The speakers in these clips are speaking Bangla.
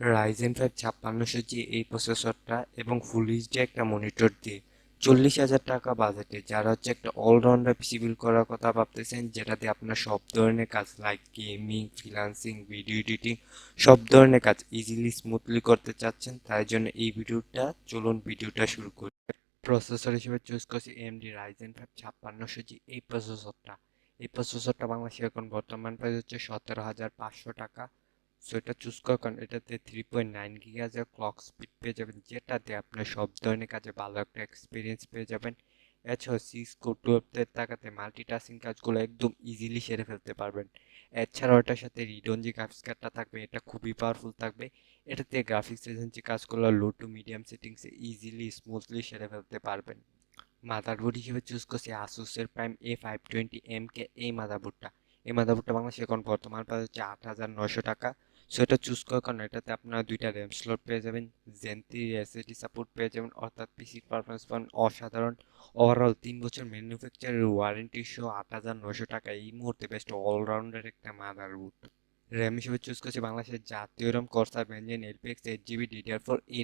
রাইজেন 5 5600G এই প্রসেসরটা এবং ফুল এইচডি একটা মনিটর দিয়ে 40,000 টাকা বাজেটে যারা একটা অলরাউন্ডার পিসি বিল্ড করার কথা ভাবতেছেন, যেটাতে আপনার সব ধরনের কাজ like gaming, freelancing, video editing সব ধরনের কাজ ইজিলি স্মুথলি করতে চাচ্ছেন, তাই জন্য এই ভিডিওটা চলুন ভিডিওটা শুরু করি। প্রসেসর হিসেবে চুজ করছি এএমডি রাইজেন 5 5600G এই প্রসেসরটা বাংলাদেশে এখন বর্তমান প্রাইস হচ্ছে 17,500 টাকা। সো এটা চুজ করার কারণ এটাতে 3.9 GHz ক্লক স্পিড পেয়ে যাবেন, যেটাতে আপনার সব ধরনের কাজে ভালো একটা এক্সপিরিয়েন্স পেয়ে যাবেন। এছাড়াও সিসকো 12 টাকাতে মাল্টিটাস্কিং কাজগুলো একদম ইজিলি সেরে ফেলতে পারবেন। এছাড়াও এটার সাথে রিডন যে গ্রাফিক্স কার্ডটা থাকবে এটা খুবই পাওয়ারফুল থাকবে। এটাতে গ্রাফিক্স এজেন্সি কাজগুলো লো টু মিডিয়াম সেটিংসে ইজিলি স্মুথলি সেরে ফেলতে পারবেন। মাদারবোর্ড হিসেবে চুজ করছি আসুসের প্রাইম A520MK এই মাদারবোর্ডটা বাংলাদেশে এখন বর্তমান প্রাইস হচ্ছে 8,900 টাকা। সো এটা চুজ করার কারণে এটাতে আপনারা দুইটা র্যাম স্লট পেয়ে যাবেন, জেন 3 এসএসডি সাপোর্ট পেয়ে যাবেন, অর্থাৎ পিসির পারফরমেন্স পান অসাধারণ। ওভারঅল 3 বছর ম্যানুফ্যাকচারের ওয়ারেন্টি সহ 8,900 টাকা এই মুহূর্তে বেস্ট অলরাউন্ডার একটা মাদারবোর্ড। র্যাম হিসেবে চুজ করছি বাংলাদেশের জাতীয় RAM Corsair Vengeance LPX 8 GB DDR4 এই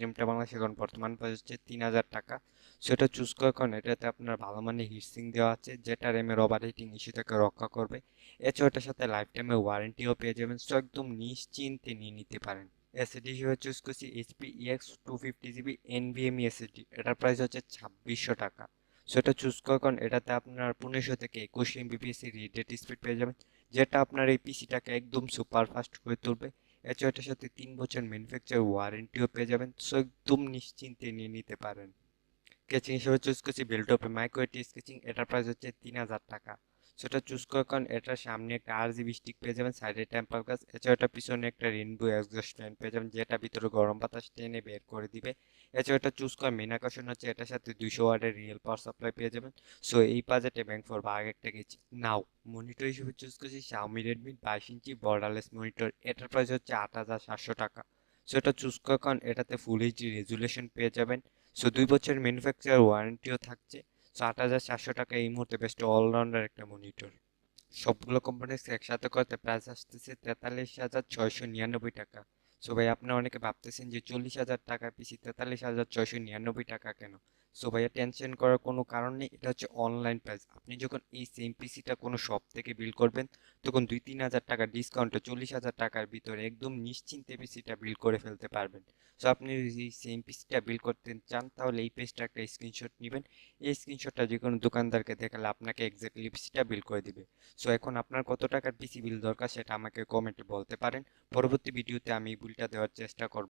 র্যামটা বাংলাদেশে এখন বর্তমান প্রাইস হচ্ছে 3,000 টাকা। সেটা চুজ করার কারণে এটাতে আপনার ভালো মানের হিটসিং দেওয়া আছে, যেটা র্যামের ওভার হিটিং ইস্যু থেকে রক্ষা করবে। এছাড়াও এটার সাথে লাইফ টাইমের ওয়ারেন্টিও পেয়ে যাবেন, সো একদম নিশ্চিন্তে নিয়ে নিতে পারেন। এসএসডি হিসেবে চুজ করছি HP EX 250 GB NVMe SSD, এটার প্রাইস হচ্ছে 2,600 টাকা। সো এটা চুজ করার কারণে এটাতে আপনার 1500 থেকে 21 MBps রিড রেট স্পিড পেয়ে যাবেন, যেটা আপনার এই পিসিটাকে একদম সুপার ফাস্ট করে তুলবে। এছাড়াও এটার সাথে 3 বছর ম্যানুফ্যাকচার ওয়ারেন্টিও পেয়ে যাবেন, সো একদম নিশ্চিন্তে নিয়ে নিতে পারেন। স্কেচিং হিসেবে চুজ করছি বেলটপে মাইক্রো এটি স্কেচিং, এটার প্রাইস হচ্ছে 3,000 টাকা। সেটা চুজ করার কারণ এটার সামনে একটা RGB স্টিক পেয়ে যাবেন, সাইডে টেম্পার গ্লাস, এছাড়া এটা পিছনে একটা রেনবো এক্সজস্ট ফ্যান পেয়ে যাবেন, যেটা ভিতরে গরম বাতাস টেনে বের করে দিবে। এছাড়া এটা চুজ করার মেন আকর্ষণ হচ্ছে এটার সাথে 200 ওয়াটের রিয়েল পাওয়ার সাপ্লাই পেয়ে যাবেন। সো এই বাজেটে ব্যাংক ফর বাগ একটা গেছি। নাও মনিটর হিসেবে চুজ করছি Xiaomi Redmi 22 ইঞ্চি বর্ডারলেস মনিটর, এটার প্রাইস হচ্ছে 8,700 টাকা। সো এটা চুজ করার কারণ এটাতে ফুল এইচডি রেজুলেশন পেয়ে যাবেন, সো 2 বছর ম্যানুফ্যাকচার ওয়ারেন্টিও থাকছে। সো 8,400 টাকা এই মুহূর্তে বেস্ট অলরাউন্ডার একটা মনিটর। সবগুলো কম্পোনেন্টস একসাথে করতে প্রাইস আসতেছে 43,699 টাকা। সো ভাই আপনারা অনেকে ভাবতেছেন যে 40,000 টাকার পিসি 43,699 টাকা কেন? সো ভাইয়া টেনশন করার কোনো কারণ নেই, এটা হচ্ছে অনলাইন প্রাইস। আপনি যখন এই সেম পিসিটা কোনো শপ থেকে বিল করবেন তখন 2-3 হাজার টাকা ডিসকাউন্টে 40,000 টাকার ভিতরে একদম নিশ্চিন্তে পিসিটা বিল করে ফেলতে পারবেন। সো আপনি যদি সেম পিসিটা বিল করতে চান তাহলে এই পেজটা একটা স্ক্রিনশট নেবেন। এই স্ক্রিনশটটা যে কোনো দোকানদারকে দেখালে আপনাকে এক্স্যাক্টলি পিসিটা বিল করে দিবে। সো এখন আপনার কত টাকার পিসি বিল দরকার সেটা আমাকে কমেন্টে বলতে পারেন। পরবর্তী ভিডিওতে আমি এই বিলটা দেওয়ার চেষ্টা করব।